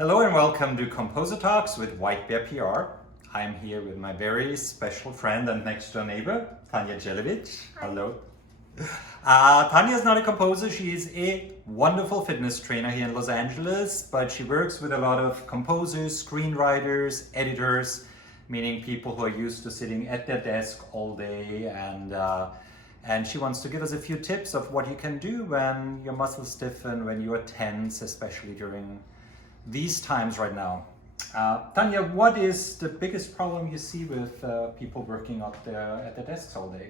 Hello and welcome to Composer Talks with White Bear PR. I'm here with my very special friend and next door neighbor, Tanja Djelevic. Hello. Tanja is not a composer, she is a wonderful fitness trainer here in Los Angeles, but she works with a lot of composers, screenwriters, editors, meaning people who are used to sitting at their desk all day, and she wants to give us a few tips of what you can do when your muscles stiffen, when you are tense, especially during these times right now. Tanja, what is the biggest problem you see with people working up there at their desks all day?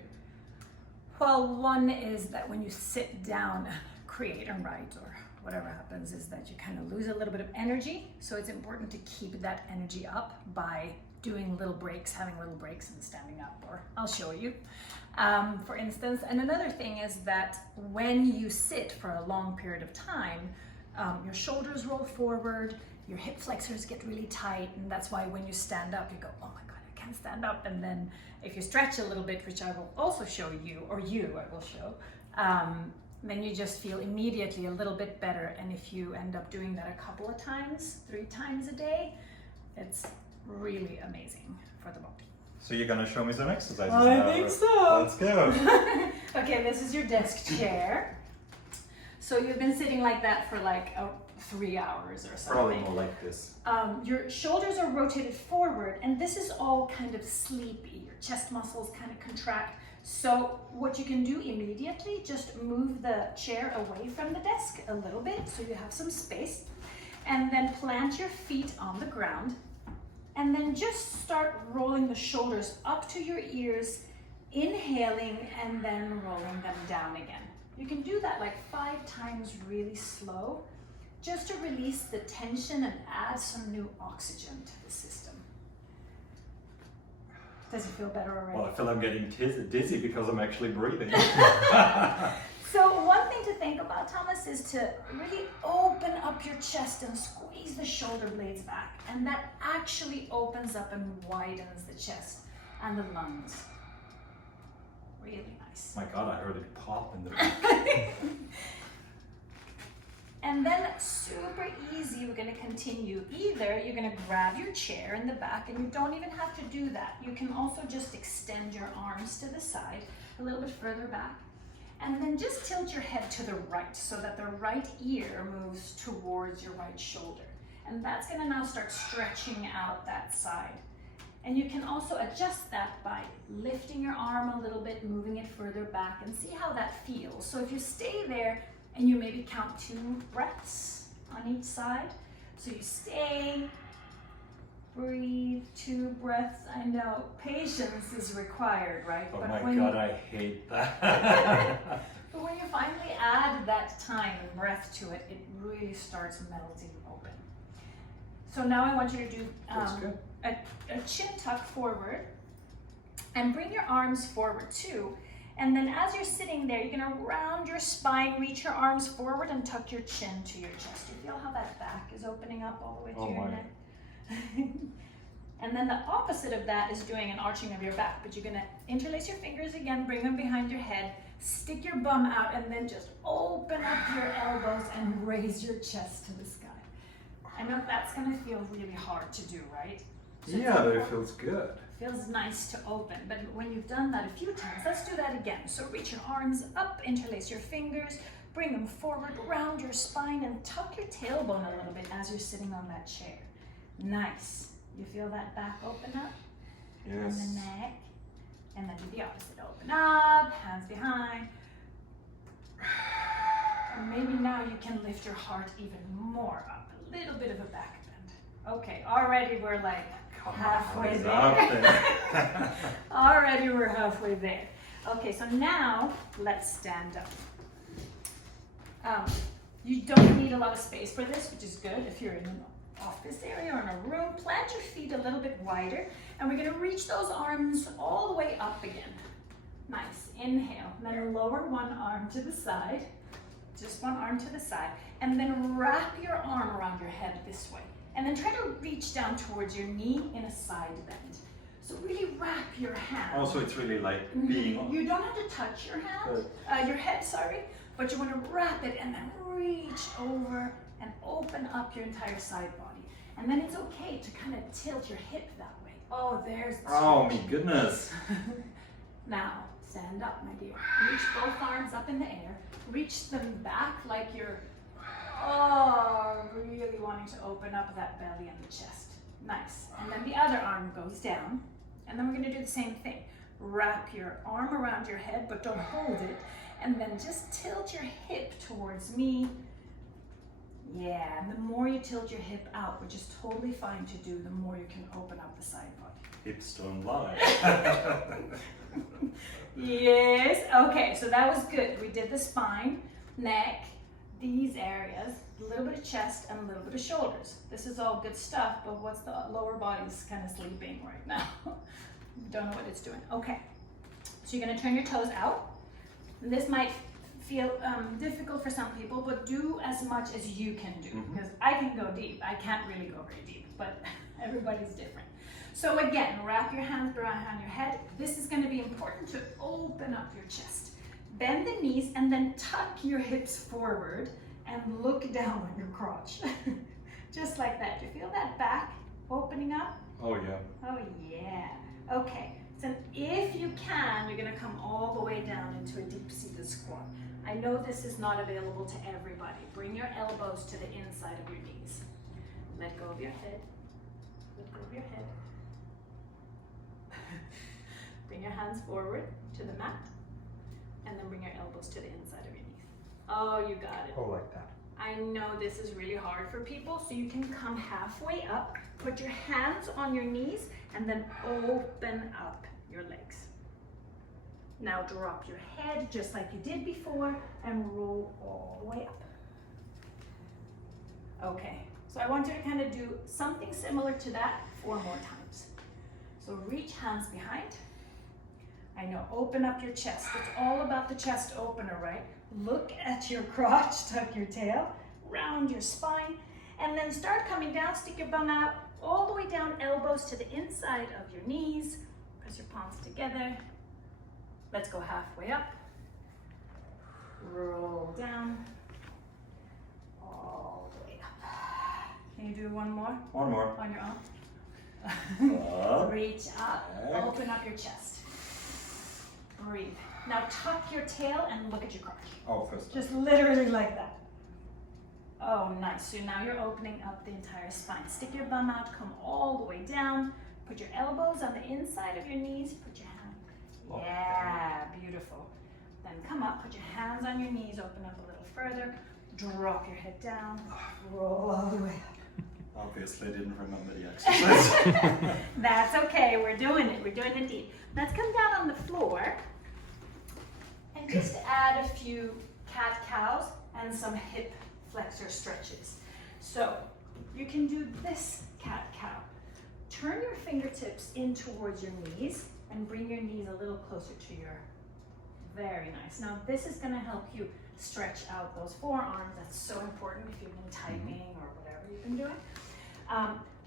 Well, one is that when you sit down, create and write, or whatever happens, is that you kind of lose a little bit of energy. So it's important to keep that energy up by doing little breaks, having little breaks and standing up, or I'll show you, for instance. And another thing is that when you sit for a long period of time, your shoulders roll forward, your hip flexors get really tight, and that's why when you stand up, you go, oh my God, I can't stand up. And then if you stretch a little bit, which I will also show you, or I will show, then you just feel immediately a little bit better. And if you end up doing that a couple of times, 3 times a day, it's really amazing for the body. So you're gonna show me some exercises I now. think so. Let's go. Okay, this is your desk chair. So you've been sitting like that for like 3 hours or something. Probably more like this. Your shoulders are rotated forward, and this is all kind of sleepy. Your chest muscles kind of contract. So what you can do immediately, just move the chair away from the desk a little bit so you have some space, and then plant your feet on the ground, and then just start rolling the shoulders up to your ears, inhaling, and then rolling them down again. You can do that like 5 times really slow, just to release the tension and add some new oxygen to the system. Does it feel better already? Well, I feel I'm getting dizzy because I'm actually breathing. So one thing to think about, Thomas, is to really open up your chest and squeeze the shoulder blades back. And that actually opens up and widens the chest and the lungs. Really nice. My God, I heard it pop in the back. And then super easy, we're gonna continue. Either you're gonna grab your chair in the back, and you don't even have to do that. You can also just extend your arms to the side, a little bit further back, and then just tilt your head to the right so that the right ear moves towards your right shoulder. And that's gonna now start stretching out that side. And you can also adjust that by lifting your arm a little bit, moving it further back, and see how that feels. So if you stay there and you maybe count 2 breaths on each side. So you stay, breathe, 2 breaths. I know patience is required, right? Oh but my when God, I hate that. but when you finally add that time and breath to it, it really starts melting open. So now I want you to do a chin tuck forward, and bring your arms forward too. And then as you're sitting there, you're gonna round your spine, reach your arms forward, and tuck your chin to your chest. You feel how that back is opening up all the way to your neck? And then the opposite of that is doing an arching of your back, but you're gonna interlace your fingers again, bring them behind your head, stick your bum out, and then just open up your elbows and raise your chest to the sky. I know that's gonna feel really hard to do, right? So yeah, but it feels good. Feels nice to open, but when you've done that a few times, let's do that again. So reach your arms up, interlace your fingers, bring them forward, round your spine, and tuck your tailbone a little bit as you're sitting on that chair. Nice. You feel that back open up? Yes. And the neck. And then do the opposite. Open up, hands behind. And maybe now you can lift your heart even more up. A little bit of a back bend. Okay, already we're like halfway there. Already we're halfway there. Okay, so now let's stand up. You don't need a lot of space for this, which is good. If you're in an office area or in a room, plant your feet a little bit wider, and we're gonna reach those arms all the way up again. Nice, inhale, then lower one arm to the side, just one arm to the side, and then wrap your arm around your head this way. And then try to reach down towards your knee in a side bend. So really wrap your hand. Also, it's really like being on. You don't have to touch your hand, your head, sorry, but you want to wrap it and then reach over and open up your entire side body. And then it's okay to kind of tilt your hip that way. Oh, there's the Oh stretch. my goodness. Now, stand up, my dear. Reach both arms up in the air. Reach them back like you're, really wanting to open up that belly and the chest. Nice. And then the other arm goes down. And then we're going to do the same thing. Wrap your arm around your head, but don't hold it. And then just tilt your hip towards me. Yeah, and the more you tilt your hip out, which is totally fine to do, the more you can open up the side body. Hips don't lie. Yes, okay, so that was good. We did the spine, neck, these areas, a little bit of chest and a little bit of shoulders. This is all good stuff, but what's the lower body's kind of sleeping right now. Don't know what it's doing. Okay, so you're gonna turn your toes out. And this might feel difficult for some people, but do as much as you can do, because I can go deep. I can't really go very deep, but everybody's different. So again, wrap your hands behind your head. This is going to be important to open up your chest. Bend the knees and then tuck your hips forward and look down on your crotch. Just like that. Do you feel that back opening up? Oh yeah. Oh yeah. Okay, so if you can, you're going to come all the way down into a deep seated squat. I know this is not available to everybody. Bring your elbows to the inside of your knees. Let go of your head. Let go of your head. Bring your hands forward to the mat, and then bring your elbows to the inside of your knees. Oh, you got it. Oh, like that. I know this is really hard for people, so you can come halfway up, put your hands on your knees, and then open up your legs. Now drop your head just like you did before, and roll all the way up. Okay, so I want you to kind of do something similar to that 4 more times. So reach hands behind. I know, open up your chest. It's all about the chest opener, right? Look at your crotch, tuck your tail, round your spine, and then start coming down, stick your bum out, all the way down, elbows to the inside of your knees. Press your palms together. Let's go halfway up. Roll down, all the way up. Can you do one more? One more. On your own. Up. Reach up, open up your chest. Breathe. Now tuck your tail and look at your crotch. Oh, first. Just literally like that. Oh, nice. So now you're opening up the entire spine. Stick your bum out, come all the way down. Put your elbows on the inside of your knees. Put your hand. Yeah, beautiful. Then come up, put your hands on your knees, open up a little further. Drop your head down. Roll all the way up. Obviously didn't remember the exercise. That's okay, we're doing it. We're doing it deep. Let's come down on the floor and just add a few cat-cows and some hip flexor stretches. So you can do this cat-cow. Turn your fingertips in towards your knees and bring your knees a little closer to your, very nice. Now this is gonna help you stretch out those forearms. That's so important if you've been typing or whatever you've been doing.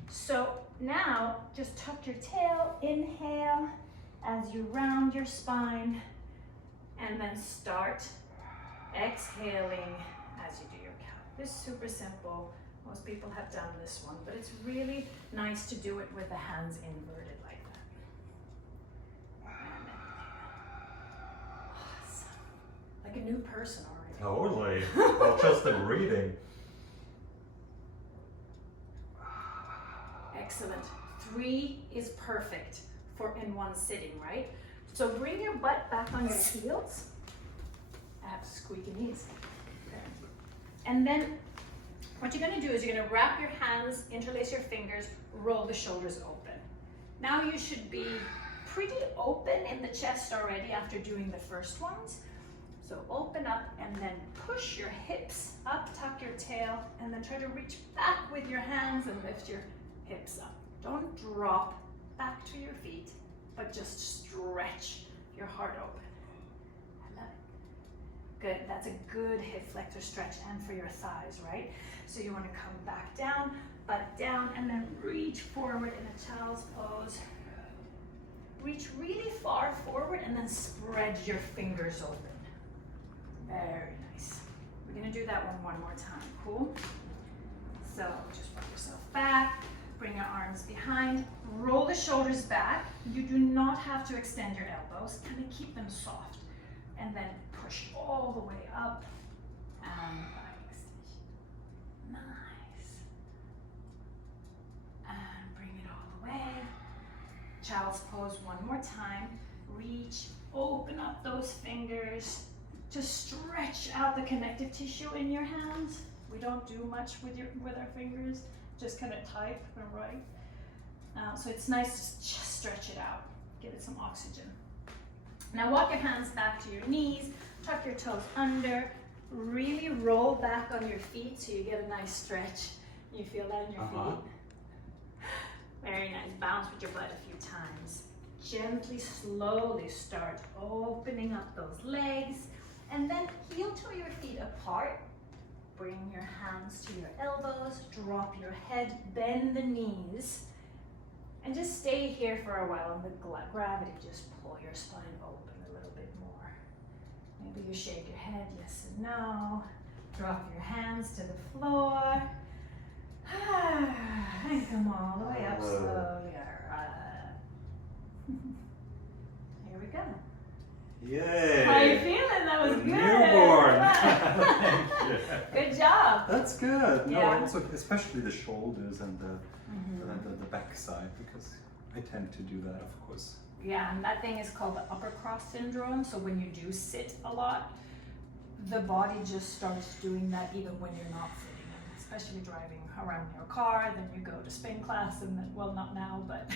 So now just tuck your tail, inhale as you round your spine, and then start exhaling as you do your cow. This is super simple. Most people have done this one, but it's really nice to do it with the hands inverted like that. Awesome. Like a new person already. Totally. Well, just the breathing. Excellent. 3 is perfect for in one sitting, right? So bring your butt back on your heels. I have to squeak your knees. And then what you're gonna do is you're gonna wrap your hands, interlace your fingers, roll the shoulders open. Now you should be pretty open in the chest already after doing the first ones. So open up and then push your hips up, tuck your tail, and then try to reach back with your hands and lift your hips up. Don't drop back to your feet, but just stretch your heart open. I love it. Good, that's a good hip flexor stretch and for your thighs, right? So you want to come back down, butt down, and then reach forward in a child's pose. Reach really far forward and then spread your fingers open. Very nice. We're gonna do that one more time, cool? So just rock yourself back, bring your arms behind, roll the shoulders back. You do not have to extend your elbows, kind of keep them soft. And then push all the way up and back extension. Nice. And bring it all the way. Child's pose one more time. Reach, open up those fingers to stretch out the connective tissue in your hands. We don't do much with our fingers, just kind of type and write. So it's nice to just stretch it out, give it some oxygen. Now walk your hands back to your knees, tuck your toes under, really roll back on your feet so you get a nice stretch. You feel that in your feet? Very nice. Bounce with your butt a few times. Gently, slowly start opening up those legs, and then heel to your feet apart. Bring your hands to your elbows, drop your head, bend the knees, and just stay here for a while. And with gravity, just pull your spine open a little bit more. Maybe you shake your head, yes and no. Drop your hands to the floor. And come all the way up slowly. All right. Here we go. Yay! How are you feeling? That was good. Newborn. Thank you. Good job. That's good. No, Yeah. also especially the shoulders and the back side, because I tend to do that, of course. Yeah, and that thing is called the upper cross syndrome. So when you do sit a lot, the body just starts doing that even when you're not sitting. And especially driving around in your car, then you go to spin class, and then, well, not now, but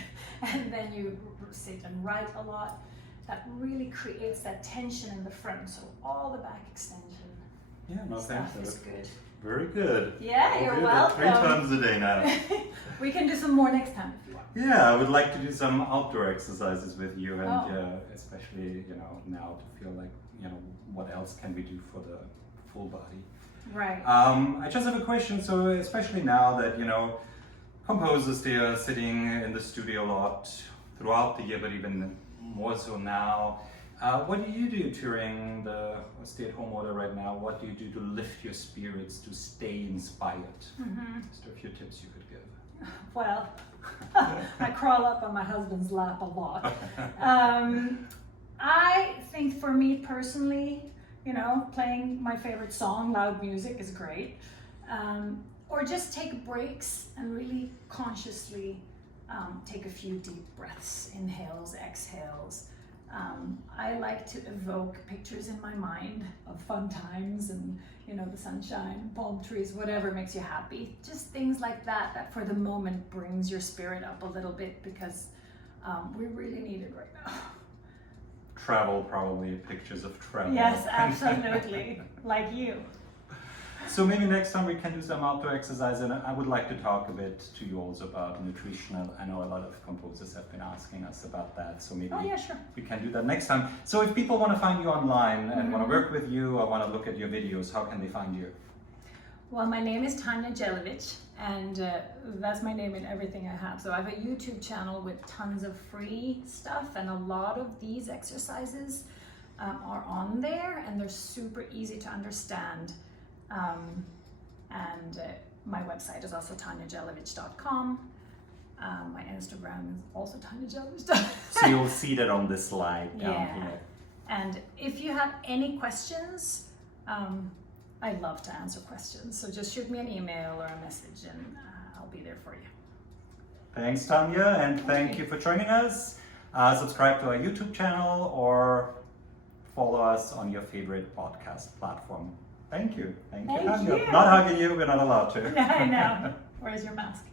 and then you sit and write a lot. That really creates that tension in the front, so all the back extension stuff is good. Very good. Yeah, I'll you're do that welcome. 3 times a day now. We can do some more next time if you want. Yeah, I would like to do some outdoor exercises with you, and especially now to feel like what else can we do for the full body. Right. I just have a question. So especially now that composers, they are sitting in the studio a lot throughout the year, but even more so now. What do you do during the stay-at-home order right now? What do you do to lift your spirits, to stay inspired? Is there a few tips you could give? Well, I crawl up on my husband's lap a lot. I think for me personally, playing my favorite song, loud music, is great. Or just take breaks and really consciously take a few deep breaths, inhales, exhales. I like to evoke pictures in my mind of fun times and the sunshine, palm trees, whatever makes you happy. Just things like that for the moment brings your spirit up a little bit, because we really need it right now. Travel, probably pictures of travel. Yes, absolutely. Like you. So maybe next time we can do some outdoor exercise, and I would like to talk a bit to you also about nutritional. I know a lot of composers have been asking us about that, so maybe Sure. we can do that next time. So if people want to find you online and want to work with you or want to look at your videos, how can they find you? Well, my name is Tanja Djelevic, and that's my name in everything I have. So I have a YouTube channel with tons of free stuff, and a lot of these exercises are on there, and they're super easy to understand. My website is also tanjadjelevic.com. My Instagram is also tanjadjelevic.com. So you'll see that on the slide down here. And if you have any questions, I love to answer questions. So just shoot me an email or a message, and I'll be there for you. Thanks, Tanja, and thank you for joining us. Subscribe to our YouTube channel or follow us on your favorite podcast platform. Thank you. Thank you, Tanja. You. Not hugging you, we're not allowed to. I know. Where's your mask?